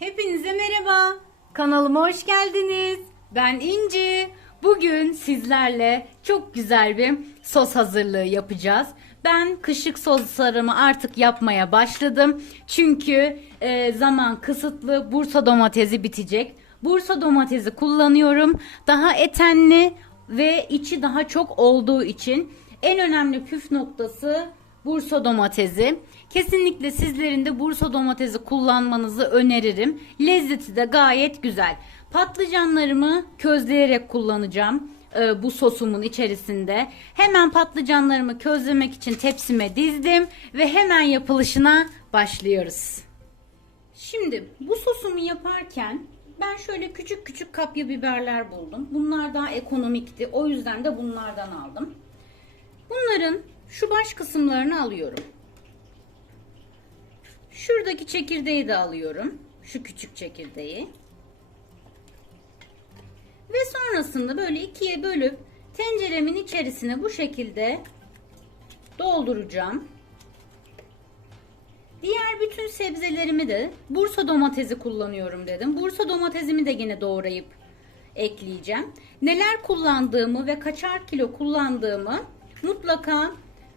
Hepinize merhaba. Kanalıma hoş geldiniz. Ben İnci. Bugün sizlerle çok güzel bir sos hazırlığı yapacağız. Ben kışlık soslarımı artık yapmaya başladım. Çünkü e, zaman kısıtlı. Bursa domatesi bitecek. Bursa domatesi kullanıyorum. Daha etenli ve içi daha çok olduğu için en önemli püf noktası Bursa domatesi. Kesinlikle sizlerin de Bursa domatesi kullanmanızı öneririm. Lezzeti de gayet güzel. Patlıcanlarımı közleyerek kullanacağım e, bu sosumun içerisinde. Hemen patlıcanlarımı közlemek için tepsime dizdim ve hemen yapılışına başlıyoruz. Şimdi bu sosumu yaparken ben şöyle küçük küçük kapya biberler buldum. Bunlar daha ekonomikti. O yüzden de bunlardan aldım. Bunların şu baş kısımlarını alıyorum. Şuradaki çekirdeği de alıyorum. Şu küçük çekirdeği. Ve sonrasında böyle ikiye bölüp tenceremin içerisine bu şekilde dolduracağım. Diğer bütün sebzelerimi de Bursa domatesi kullanıyorum dedim. Bursa domatesimi de yine doğrayıp ekleyeceğim. Neler kullandığımı ve kaçar kilo kullandığımı mutlaka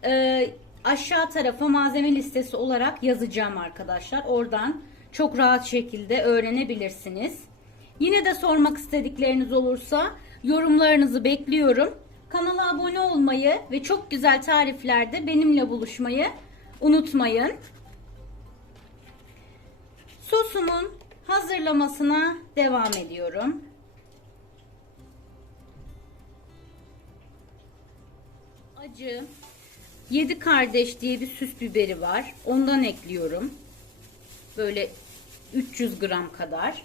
e, aşağı tarafa malzeme listesi olarak yazacağım arkadaşlar. Oradan çok rahat şekilde öğrenebilirsiniz. Yine de sormak istedikleriniz olursa yorumlarınızı bekliyorum. Kanala abone olmayı ve çok güzel tariflerde benimle buluşmayı unutmayın. Sosumun hazırlamasına devam ediyorum. Acı 7 kardeş diye bir süs biberi var. Ondan ekliyorum. Böyle 300 gram kadar.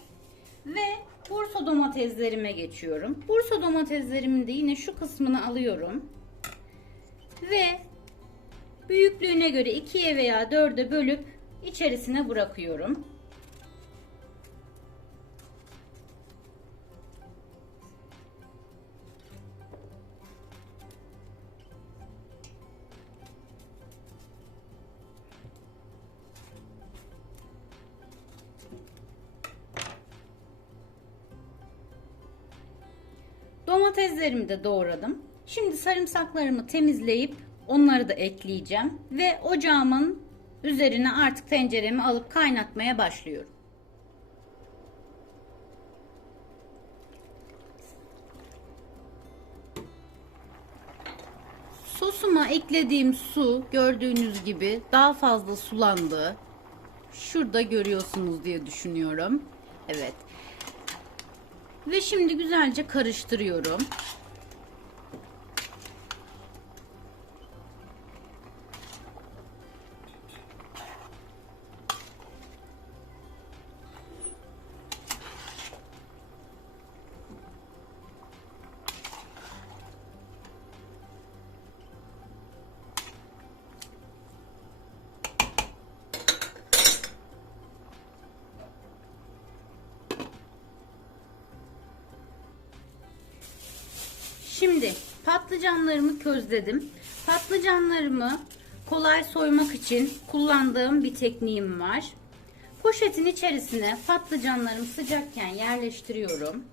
Ve Bursa domateslerime geçiyorum. Bursa domateslerimin de yine şu kısmını alıyorum. Ve büyüklüğüne göre 2'ye veya 4'e bölüp içerisine bırakıyorum. Domateslerimi de doğradım. Şimdi sarımsaklarımı temizleyip onları da ekleyeceğim ve ocağımın üzerine artık tenceremi alıp kaynatmaya başlıyorum. Sosuma eklediğim su gördüğünüz gibi daha fazla sulandı. Şurada görüyorsunuz diye düşünüyorum. Evet. Ve şimdi güzelce karıştırıyorum. Patlıcanlarımı közledim. Patlıcanlarımı kolay soymak için kullandığım bir tekniğim var. Poşetin içerisine patlıcanlarım sıcakken yerleştiriyorum.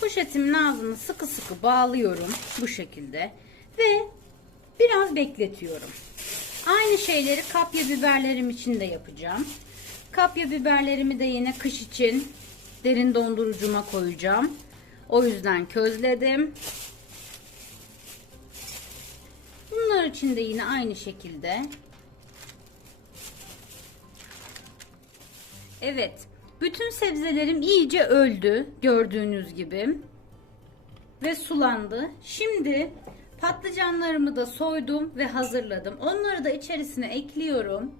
Poşetimin ağzını sıkı sıkı bağlıyorum bu şekilde ve biraz bekletiyorum. Aynı şeyleri kapya biberlerim için de yapacağım. Kapya biberlerimi de yine kış için derin dondurucuma koyacağım. O yüzden közledim. Bunlar için de yine aynı şekilde. Evet. Bütün sebzelerim iyice öldü. Gördüğünüz gibi. Ve sulandı. Şimdi patlıcanlarımı da soydum ve hazırladım. Onları da içerisine ekliyorum.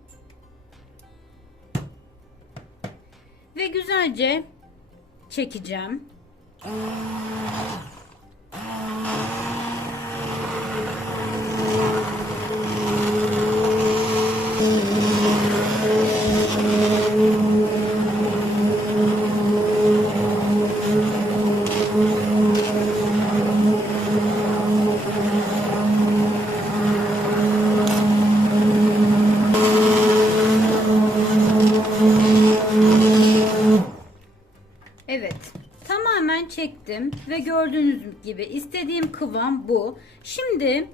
güzelce çekeceğim. Çektim ve gördüğünüz gibi istediğim kıvam bu. Şimdi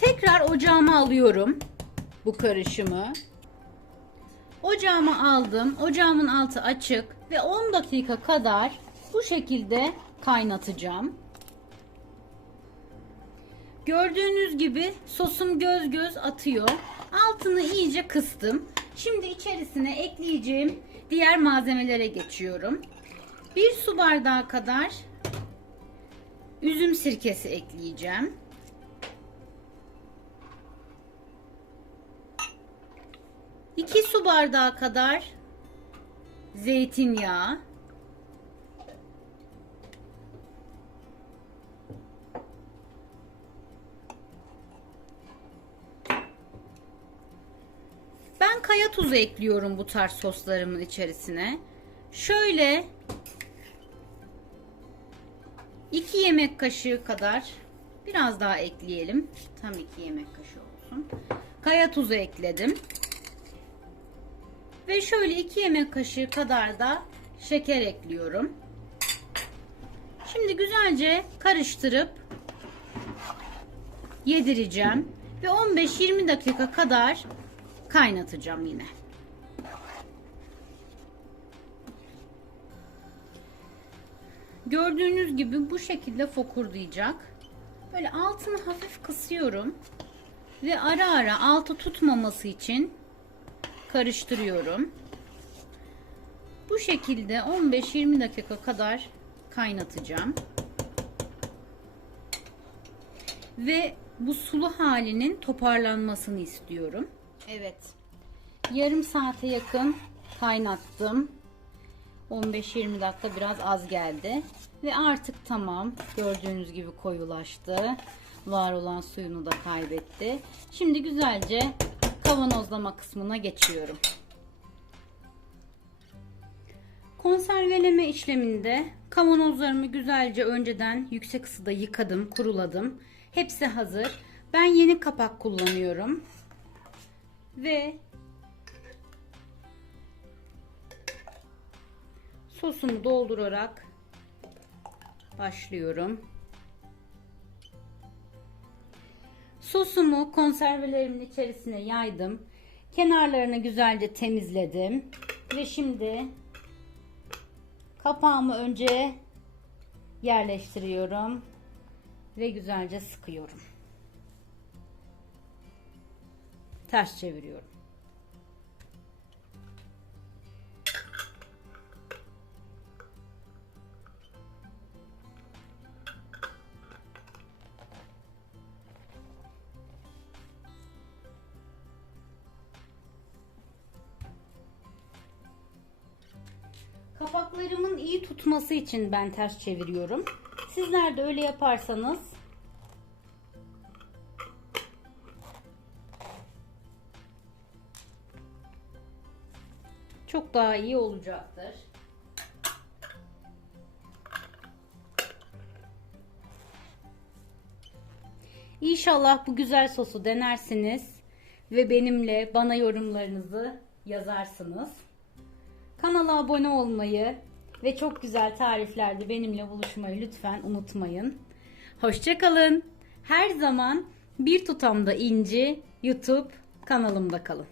tekrar ocağıma alıyorum bu karışımı. Ocağıma aldım. Ocağımın altı açık ve 10 dakika kadar bu şekilde kaynatacağım. Gördüğünüz gibi sosum göz göz atıyor. Altını iyice kıstım. Şimdi içerisine ekleyeceğim diğer malzemelere geçiyorum. Bir su bardağı kadar üzüm sirkesi ekleyeceğim. İki su bardağı kadar zeytinyağı. Ben kaya tuzu ekliyorum bu tarz soslarımın içerisine. Şöyle 2 yemek kaşığı kadar biraz daha ekleyelim. Tam 2 yemek kaşığı olsun. Kaya tuzu ekledim. Ve şöyle 2 yemek kaşığı kadar da şeker ekliyorum. Şimdi güzelce karıştırıp yedireceğim ve 15-20 dakika kadar kaynatacağım yine. Gördüğünüz gibi bu şekilde fokurdayacak. Böyle altını hafif kısıyorum ve ara ara altı tutmaması için karıştırıyorum. Bu şekilde 15-20 dakika kadar kaynatacağım. Ve bu sulu halinin toparlanmasını istiyorum. Evet. Yarım saate yakın kaynattım. 15-20 dakika biraz az geldi. Ve artık tamam. Gördüğünüz gibi koyulaştı. Var olan suyunu da kaybetti. Şimdi güzelce kavanozlama kısmına geçiyorum. Konserveleme işleminde kavanozlarımı güzelce önceden yüksek ısıda yıkadım, kuruladım. Hepsi hazır. Ben yeni kapak kullanıyorum. Ve sosumu doldurarak başlıyorum. Sosumu konservelerimin içerisine yaydım. Kenarlarını güzelce temizledim. Ve şimdi kapağımı önce yerleştiriyorum ve güzelce sıkıyorum. Ters çeviriyorum. Kapaklarımın iyi tutması için ben ters çeviriyorum. Sizler de öyle yaparsanız çok daha iyi olacaktır. İnşallah bu güzel sosu denersiniz ve benimle bana yorumlarınızı yazarsınız. Kanala abone olmayı ve çok güzel tariflerde benimle buluşmayı lütfen unutmayın. Hoşçakalın. Her zaman bir tutamda inci YouTube kanalımda kalın.